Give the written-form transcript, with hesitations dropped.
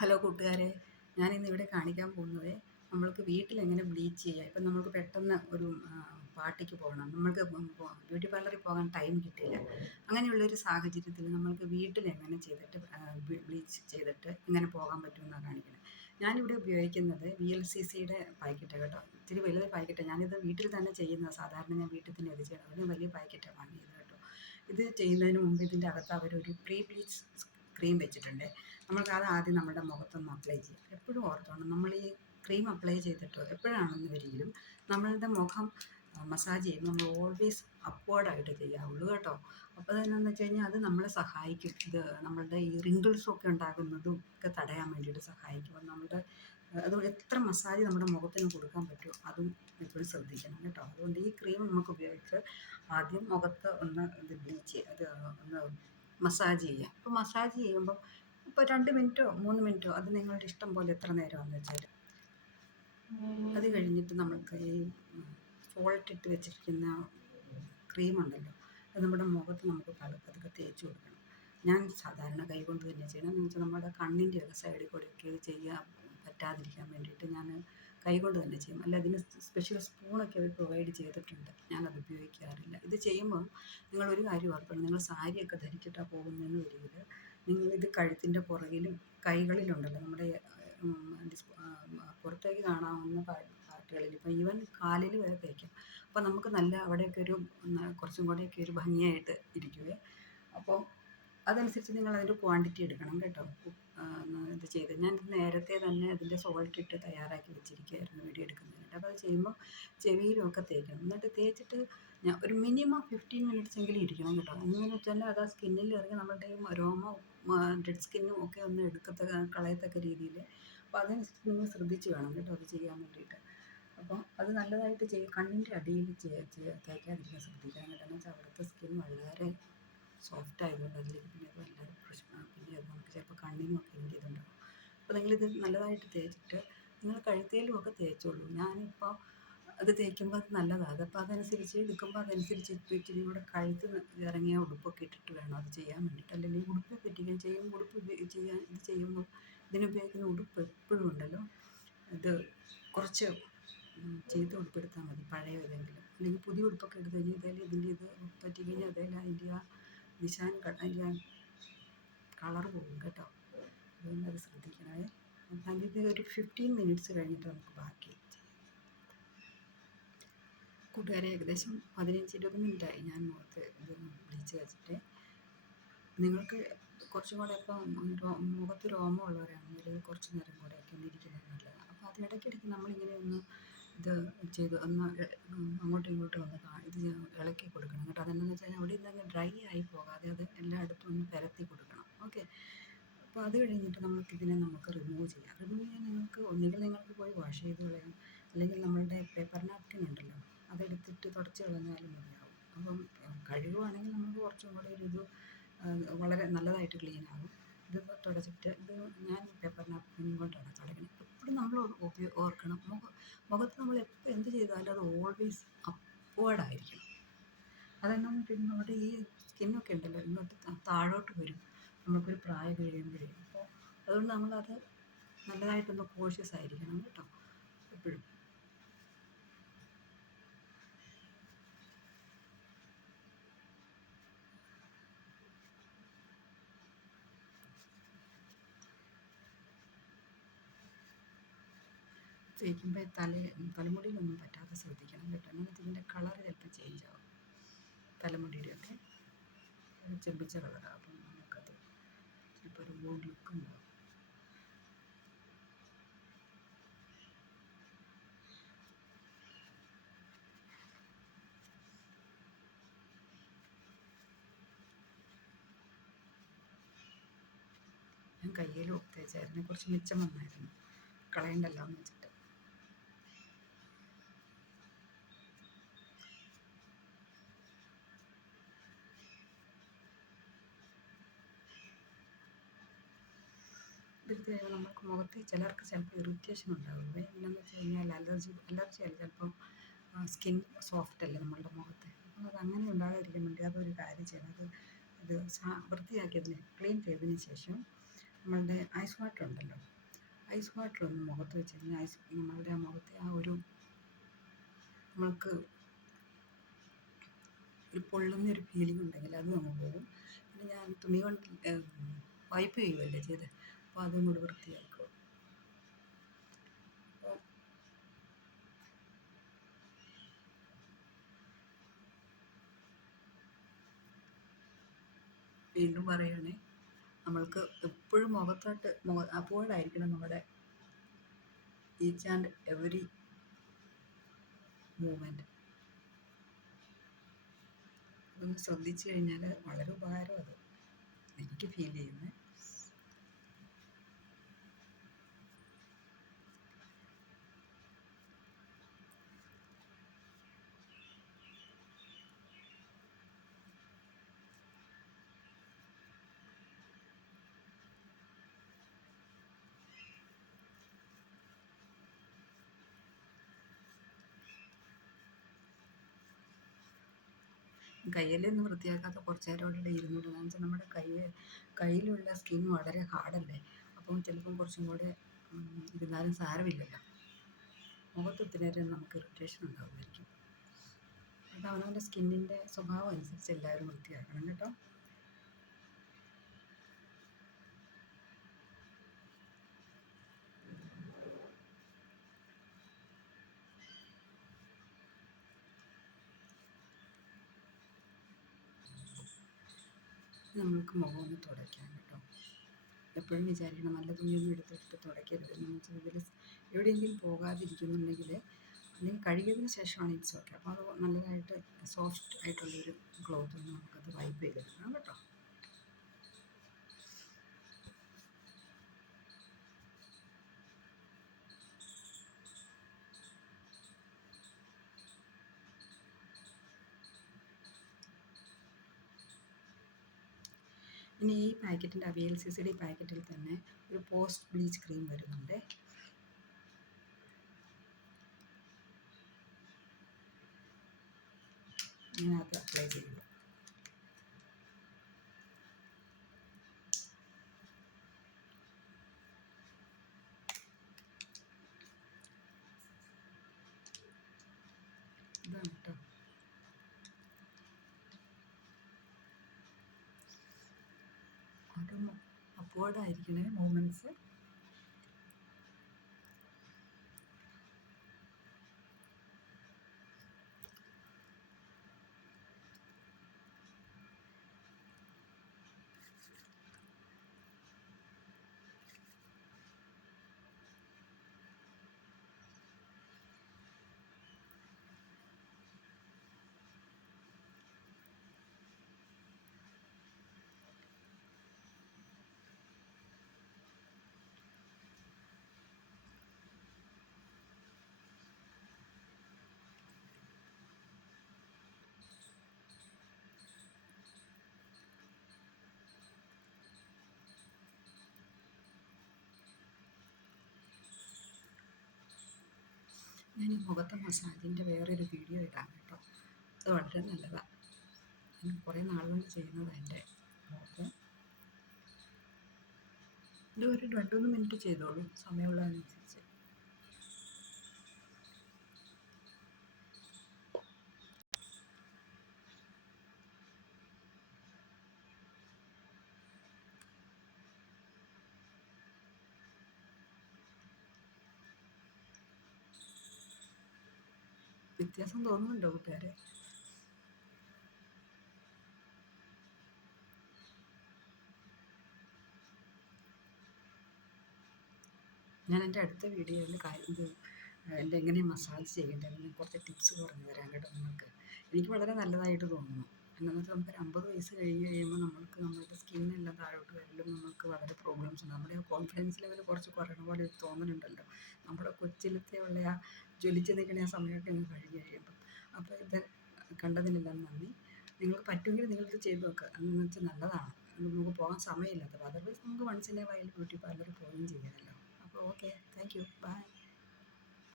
Hello കൂട്ടുകാരെ, ഞാനിന്നിവിടെ കാണിക്കാൻ പോകുന്നത് നമ്മൾക്ക് വീട്ടിലെങ്ങനെ ബ്ലീച്ച് ചെയ്യാം. ഇപ്പം നമ്മൾക്ക് പെട്ടെന്ന് ഒരു പാർട്ടിക്ക് പോകണം, നമ്മൾക്ക് ബ്യൂട്ടി പാർലറിൽ പോകാൻ ടൈം കിട്ടില്ല. അങ്ങനെയുള്ളൊരു സാഹചര്യത്തിൽ നമ്മൾക്ക് വീട്ടിലെങ്ങനെ ചെയ്തിട്ട് ബ്ലീച്ച് ചെയ്തിട്ട് എങ്ങനെ പോകാൻ പറ്റുമെന്നാണ് കാണിക്കുന്നത്. ഞാനിവിടെ ഉപയോഗിക്കുന്നത് VLCCയുടെ പാക്കറ്റാണ് കേട്ടോ. ഇത്തിരി വലുത് പാക്കറ്റാണ്. ഞാനിത് വീട്ടിൽ തന്നെ ചെയ്യുന്നത്. സാധാരണ ഞാൻ വീട്ടിൽ തന്നെ ഇത് ചെയ്യണം. അതിന് വലിയ പാക്കറ്റാണ് വാങ്ങിയത് കേട്ടോ. ഇത് ചെയ്യുന്നതിന് മുമ്പ് ഇതിൻ്റെ അകത്ത് അവരൊരു പ്രീ ബ്ലീച്ച് ക്രീം വെച്ചിട്ടുണ്ട്. നമ്മൾക്ക് അത് ആദ്യം നമ്മുടെ മുഖത്തൊന്ന് അപ്ലൈ ചെയ്യാം. എപ്പോഴും ഓർത്തോണം, നമ്മൾ ഈ ക്രീം അപ്ലൈ ചെയ്തിട്ടോ എപ്പോഴാണെന്ന് വരികിലും നമ്മളുടെ മുഖം മസാജ് ചെയ്യുമ്പോൾ നമ്മൾ ഓൾവേസ് അപ്വേർഡായിട്ട് ചെയ്യാവുള്ളൂ കേട്ടോ. അപ്പോൾ അതെന്നാന്ന് വെച്ച് കഴിഞ്ഞാൽ അത് നമ്മളെ സഹായിക്കും. ഇത് നമ്മളുടെ ഈ റിങ്കിൾസൊക്കെ ഉണ്ടാകുന്നതും ഒക്കെ തടയാൻ വേണ്ടിയിട്ട് സഹായിക്കും. അത് നമ്മുടെ അത് എത്ര മസാജ് നമ്മുടെ മുഖത്തിന് കൊടുക്കാൻ പറ്റുമോ അതും എപ്പോഴും ശ്രദ്ധിക്കണം കേട്ടോ. അതുകൊണ്ട് ഈ ക്രീം നമുക്ക് ഉപയോഗിച്ച് ആദ്യം മുഖത്ത് ഒന്ന് ഇത് ബ്ലീച്ച് അത് ഒന്ന് മസാജ് ചെയ്യുക. അപ്പോൾ മസാജ് ചെയ്യുമ്പം ഇപ്പോൾ 2 മിനിറ്റോ 3 മിനിറ്റോ അത് നിങ്ങളുടെ ഇഷ്ടം പോലെ എത്ര നേരമാണെന്ന് വെച്ചാൽ. അത് കഴിഞ്ഞിട്ട് നമുക്ക് ഈ സോൾട്ട് ഇട്ട് വെച്ചിരിക്കുന്ന ക്രീമുണ്ടല്ലോ, അത് നമ്മുടെ മുഖത്ത് നമുക്ക് പതുക്കെ തേച്ച് കൊടുക്കണം. ഞാൻ സാധാരണ കൈകൊണ്ട് തന്നെ ചെയ്യണം. എന്ന് വെച്ചാൽ നമ്മുടെ കണ്ണിൻ്റെയൊക്കെ സൈഡിൽ കൂടെയൊക്കെ ഇത് ചെയ്യാൻ പറ്റാതിരിക്കാൻ വേണ്ടിയിട്ട് ഞാൻ കൈകൊണ്ട് തന്നെ ചെയ്യും. അല്ല, അതിന് സ്പെഷ്യൽ സ്പൂണൊക്കെ അവർ പ്രൊവൈഡ് ചെയ്തിട്ടുണ്ട്. ഞാനത് ഉപയോഗിക്കാറില്ല. ഇത് ചെയ്യുമ്പം നിങ്ങളൊരു കാര്യം ഓർക്കണം, നിങ്ങൾ സാരിയൊക്കെ ധരിച്ചിട്ടാണ് പോകുന്നതെന്ന് വരികിൽ നിങ്ങളിത് കഴുത്തിൻ്റെ പുറകിലും കൈകളിലുണ്ടല്ലോ നമ്മുടെ പുറത്തേക്ക് കാണാവുന്ന പാർട്ടുകളിൽ, ഇപ്പോൾ ഈവൻ കാലിൽ വരെ തേക്കാം. അപ്പോൾ നമുക്ക് നല്ല അവിടെയൊക്കെ ഒരു കുറച്ചും കൂടെയൊക്കെ ഒരു ഭംഗിയായിട്ട് ഇരിക്കുവേ. അപ്പോൾ അതനുസരിച്ച് നിങ്ങൾ അതിൻ്റെ ക്വാണ്ടിറ്റി എടുക്കണം കേട്ടോ. ഇത് ചെയ്ത് ഞാനിത് നേരത്തെ തന്നെ അതിൻ്റെ സോൾട്ട് ഇട്ട് തയ്യാറാക്കി വെച്ചിരിക്കുകയായിരുന്നു വീഡിയോ എടുക്കുന്നതിനായിട്ട്. അപ്പോൾ അത് ചെയ്യുമ്പോൾ ചെവിയിലുമൊക്കെ തേക്കണം. എന്നിട്ട് തേച്ചിട്ട് ഞാൻ ഒരു മിനിമം 15 മിനിറ്റ്സ് എങ്കിലും ഇരിക്കണം കേട്ടോ. എങ്ങനെയെന്ന് വെച്ചാൽ അത് ആ സ്കിന്നിൽ ഇറങ്ങി നമ്മളുടെ രോമം ഡെഡ് സ്കിന്നും ഒക്കെ ഒന്ന് കളയത്തക്ക രീതിയിൽ. അപ്പോൾ അതനുസരിച്ച് നിങ്ങൾ ശ്രദ്ധിച്ച് വേണം കേട്ടോ അത് ചെയ്യാൻ വേണ്ടിയിട്ട്. അപ്പോൾ അത് നല്ലതായിട്ട് കണ്ണിൻ്റെ അടിയിൽ തേക്കാതിരിക്കാൻ ശ്രദ്ധിക്കണം കേട്ടോ. എന്ന് വെച്ചാൽ അവിടുത്തെ സ്കിൻ വളരെ സോഫ്റ്റ് ആയതുകൊണ്ട് അതിലേക്ക് പിന്നെ അത് വല്ലാതെ പ്രശ്നമാണ്. പിന്നെ അത് നമുക്ക് ചിലപ്പോൾ കണ്ണിനുമൊക്കെ ഇതിൻ്റെ ഇതുണ്ടാകും. അപ്പോൾ നിങ്ങളിത് നല്ലതായിട്ട് തേച്ചിട്ട് നിങ്ങൾ കഴുത്തേലും ഒക്കെ തേച്ചോളൂ. ഞാനിപ്പോൾ അത് തേക്കുമ്പോൾ അത് നല്ലതാണ്. അതപ്പോൾ അതനുസരിച്ച് എടുക്കുമ്പോൾ അതനുസരിച്ച് ഇച്ചിരി കൂടെ കഴുത്ത് ഇറങ്ങിയ ഉടുപ്പൊക്കെ ഇട്ടിട്ട് വേണം അത് ചെയ്യാൻ വേണ്ടിയിട്ട്. അല്ലെങ്കിൽ ഉടുപ്പെ പറ്റിക്കാൻ ഇത് ചെയ്യുമ്പോൾ ഇതിനുപയോഗിക്കുന്ന ഉടുപ്പ് എപ്പോഴും ഉണ്ടല്ലോ, ഇത് കുറച്ച് ചീത്ത ഉടുപ്പെടുത്താൽ മതി, പഴയ ഏതെങ്കിലും. അല്ലെങ്കിൽ പുതിയ ഉടുപ്പൊക്കെ എടുത്ത് കഴിഞ്ഞാൽ ഇതേലും ഇതിൻ്റെ ഇത് പറ്റി കഴിഞ്ഞാൽ അതേലും അതിൻ്റെ ആ നിശാൻ അതിൻ്റെ കളർ പോകും കേട്ടോ. അതുകൊണ്ട് അത് ശ്രദ്ധിക്കണേ. ഇത് ഒരു 15 മിനിറ്റ്സ് കഴിഞ്ഞിട്ട് നമുക്ക് ബാക്കി ചെയ്യാം. കൂട്ടുകാരെ, ഏകദേശം 15-20 മിനിറ്റായി ഞാൻ മുഖത്ത് ഇത് ബ്ലീച്ച് വെച്ചിട്ട്. നിങ്ങൾക്ക് കുറച്ചും കൂടെ ഇപ്പം മുഖത്ത് രോമമുള്ളവരാണെങ്കിൽ കുറച്ച് നേരം കൂടെയൊക്കെ ഒന്ന് ഇരിക്കുന്നത് നല്ലതാണ്. അപ്പോൾ അതിനിടയ്ക്കിടയ്ക്ക് നമ്മളിങ്ങനെ ഒന്ന് ഇത് ചെയ്ത് ഒന്ന് അങ്ങോട്ടും ഇങ്ങോട്ടും ഒന്ന് ഇത് ഇളക്കി കൊടുക്കണം കേട്ടോ. അതെന്താണെന്ന് വെച്ചാൽ അവിടെ ഇരുന്നങ്ങ് ഡ്രൈ ആയി പോകാതെ അത് എല്ലായിടത്തും ഒന്ന് പരത്തി കൊടുക്കണം. ഓക്കെ. അപ്പോൾ അത് കഴിഞ്ഞിട്ട് നമുക്ക് റിമൂവ് ചെയ്യാം. റിമൂവ് ചെയ്യാൻ നിങ്ങൾക്ക് പോയി വാഷ് ചെയ്ത് കളയാം. അല്ലെങ്കിൽ നമ്മളുടെ പേപ്പർ നാപ്കിൻ ഉണ്ടല്ലോ, അതെടുത്തിട്ട് തുടച്ച് കളഞ്ഞാലും മതിയാവും. അപ്പം കഴുകുവാണെങ്കിൽ നമുക്ക് കുറച്ചും കൂടെ ഒരു ഇത് വളരെ നല്ലതായിട്ട് ക്ലീൻ ആകും. ഇത് തുടച്ചിട്ട് ഞാൻ പേപ്പർ നാപ്കിൻ കൊണ്ടാണ് തുടയ്ക്കുന്നത്. എപ്പോഴും നമ്മൾ ഓർക്കണം, മുഖത്ത് നമ്മൾ എപ്പോൾ എന്ത് ചെയ്താലും അത് ഓൾവേസ് അപ്വേർഡായിരിക്കണം. അതെന്നാന്ന് വെച്ചാൽ നമ്മുടെ ഈ സ്കിന്നൊക്കെ ഉണ്ടല്ലോ ഇങ്ങോട്ട് താഴോട്ട് വരും നമുക്കൊരു പ്രായം കഴിയുമ്പോഴേ. അപ്പോൾ അതുകൊണ്ട് നമ്മളത് നല്ലതായിട്ടൊന്ന് കോഷ്യസ് ആയിരിക്കണം കേട്ടോ എപ്പോഴും. തേക്കുമ്പോൾ തലമുടിയിലൊന്നും പറ്റാതെ ശ്രദ്ധിക്കണം കേട്ടോ. എന്നിട്ട് ഇതിൻ്റെ കളർ ചിലപ്പോൾ ചേഞ്ച് ആവും. തലമുടിയുടെയൊക്കെ ചെമ്പിച്ച കളറാണ്. അപ്പം നമുക്കത് ചിലപ്പോൾ ഒരു മൂഡ് ലുക്ക് ഉണ്ടാവും. ഞാൻ കയ്യിലും തേച്ചായിരുന്നു, കുറച്ച് മിച്ചം വന്നായിരുന്നു, കളയണ്ടല്ലോ എന്ന് വെച്ചിട്ട്. എടുത്ത് കഴിയുമ്പോൾ നമുക്ക് മുഖത്ത് ചിലർക്ക് ചിലപ്പോൾ ഇറിറ്റേഷൻ ഉണ്ടാകുമേ. എന്താണെന്ന് വെച്ച് കഴിഞ്ഞാൽ അല്ല ചിലപ്പം സ്കിൻ സോഫ്റ്റ് അല്ലേ നമ്മളുടെ മുഖത്ത്. അപ്പോൾ അത് അങ്ങനെ ഉണ്ടാകാതിരിക്കാൻ വേണ്ടി അതൊരു കാര്യം ചെയ്യണം. ഇത് വൃത്തിയാക്കിയതിന് ക്ലീൻ ചെയ്തതിന് ശേഷം നമ്മളുടെ ഐസ് വാട്ടർ ഉണ്ടല്ലോ, ഐസ് വാട്ടർ ഒന്ന് മുഖത്ത് വെച്ച് കഴിഞ്ഞാൽ നമ്മളുടെ ആ മുഖത്തെ ആ ഒരു നമ്മൾക്ക് ഒരു പൊള്ളുന്നൊരു ഫീലിംഗ് ഉണ്ടെങ്കിൽ അതും അങ്ങ് പോകും. പിന്നെ ഞാൻ തുണി കൊണ്ട് വൈപ്പ് ചെയ്യുകയല്ലേ ചെയ്ത്, അപ്പോൾ അതും കൂടി വൃത്തിയായിക്കോളും. അപ്പോൾ വീണ്ടും പറയുകയാണെ, നമ്മൾക്ക് എപ്പോഴും മുഖത്തോട്ട് അപ്പോഴായിരിക്കണം നമ്മുടെ ഈച്ച് ആൻഡ് എവറി മൂവ്മെൻറ്റ്. അതൊന്ന് ശ്രദ്ധിച്ചു കഴിഞ്ഞാൽ വളരെ ഉപകാരം അത് എനിക്ക് ഫീൽ ചെയ്യുന്നത്. കയ്യിലൊന്നും വൃത്തിയാക്കാത്ത കുറച്ച് നേരം അവിടെ ഇരുന്നിട്ട്, എന്ന് വെച്ചാൽ നമ്മുടെ കയ്യിലുള്ള സ്കിൻ വളരെ ഹാർഡല്ലേ, അപ്പം ചിലപ്പം കുറച്ചും കൂടെ ഇരുന്നാലും സാരമില്ലല്ലോ. മുഖത്ത് ഒത്തിരി നേരം നമുക്ക് ഇറിറ്റേഷൻ ഉണ്ടാകുമായിരിക്കും. അത് അവനവൻ്റെ സ്കിന്നിൻ്റെ സ്വഭാവം അനുസരിച്ച് എല്ലാവരും വൃത്തിയാക്കണം കേട്ടോ. നമ്മൾക്ക് മുഖം ഒന്ന് തുടയ്ക്കാം കേട്ടോ. എപ്പോഴും വിചാരിക്കണം നല്ല തുണിയൊന്നും എടുത്തിട്ട് തുടയ്ക്കരുത്. എന്ന് വെച്ചാൽ ഇതിൽ എവിടെയെങ്കിലും പോകാതിരിക്കുന്നുണ്ടെങ്കിൽ അല്ലെങ്കിൽ കഴുകിയതിന് ശേഷമാണ് ഇറ്റ്സ് ഓക്കെ. അപ്പോൾ അത് നല്ലതായിട്ട് സോഫ്റ്റ് ആയിട്ടുള്ളൊരു ക്ലോത്ത് ഒന്ന് നമുക്കത് വൈപ്പ് ചെയ്തെടുക്കണം കേട്ടോ. ഇനി ഈ പാക്കറ്റിൻ്റെ VLCCD പാക്കറ്റിൽ തന്നെ ഒരു പോസ്റ്റ് ബ്ലീച്ച് ക്രീം വരുന്നുണ്ട്. ഞാൻ അത് അപ്ലൈ ചെയ്യുന്നു. ഇതാണ് കേട്ടോ. ഒരു അപ്വേർഡായിരിക്കണേ മൂമെൻറ്റ്സ്. ഞാൻ ഈ മുഖത്തെ മസാജിൻ്റെ വേറൊരു വീഡിയോ ഇടാം കേട്ടോ. അത് വളരെ നല്ലതാണ്. ഞാൻ കുറേ നാളുകൊണ്ട് ചെയ്യുന്നതാണ് എൻ്റെ മുഖത്ത്. ഇത് ഒരു 2-3 മിനിറ്റ് ചെയ്തോളൂ, സമയമുള്ളതനുസരിച്ച്. വ്യത്യാസം തോന്നുന്നുണ്ടോ കൂട്ടുകാരെ? ഞാൻ എൻ്റെ അടുത്ത വീഡിയോയിൽ എൻ്റെ എങ്ങനെ മസാജ് ചെയ്യേണ്ടതെന്ന് കുറച്ച് ടിപ്സ് പറഞ്ഞു തരാം കേട്ടോ നിങ്ങൾക്ക്. എനിക്ക് വളരെ നല്ലതായിട്ട് തോന്നുന്നു. എന്താണെന്ന് വെച്ചാൽ നമുക്കൊരു 50 വയസ്സ് കഴിയുമ്പോൾ നമ്മളുടെ സ്കിന്നെല്ലാം താഴോട്ട് വരലും നമുക്ക് വളരെ പ്രോബ്ലംസ് ഉണ്ട്. നമ്മുടെ ആ കോൺഫിഡൻസ് ലെവൽ കുറച്ച് കുറയണ പോലെ തോന്നുന്നുണ്ടല്ലോ. നമ്മുടെ കൊച്ചിലത്തെ ഉള്ള ആ ജ്വലിച്ച് നിൽക്കുന്ന ആ സമയമൊക്കെ ഇങ്ങ് കഴിഞ്ഞ് കഴിയുമ്പം. അപ്പോൾ ഇത് കണ്ടതിനെല്ലാം നന്ദി. നിങ്ങൾക്ക് പറ്റുമെങ്കിൽ നിങ്ങളിത് ചെയ്ത് നോക്കുക. അതെന്ന് വെച്ചാൽ നല്ലതാണ്. നമുക്ക് പോകാൻ സമയമില്ലാത്തപ്പോൾ, അതർവൈസ് നമുക്ക് once in a while beauty പാർലറിൽ പോവുകയും ചെയ്യാമല്ലോ. അപ്പോൾ ഓക്കെ, താങ്ക് യു, ബൈ.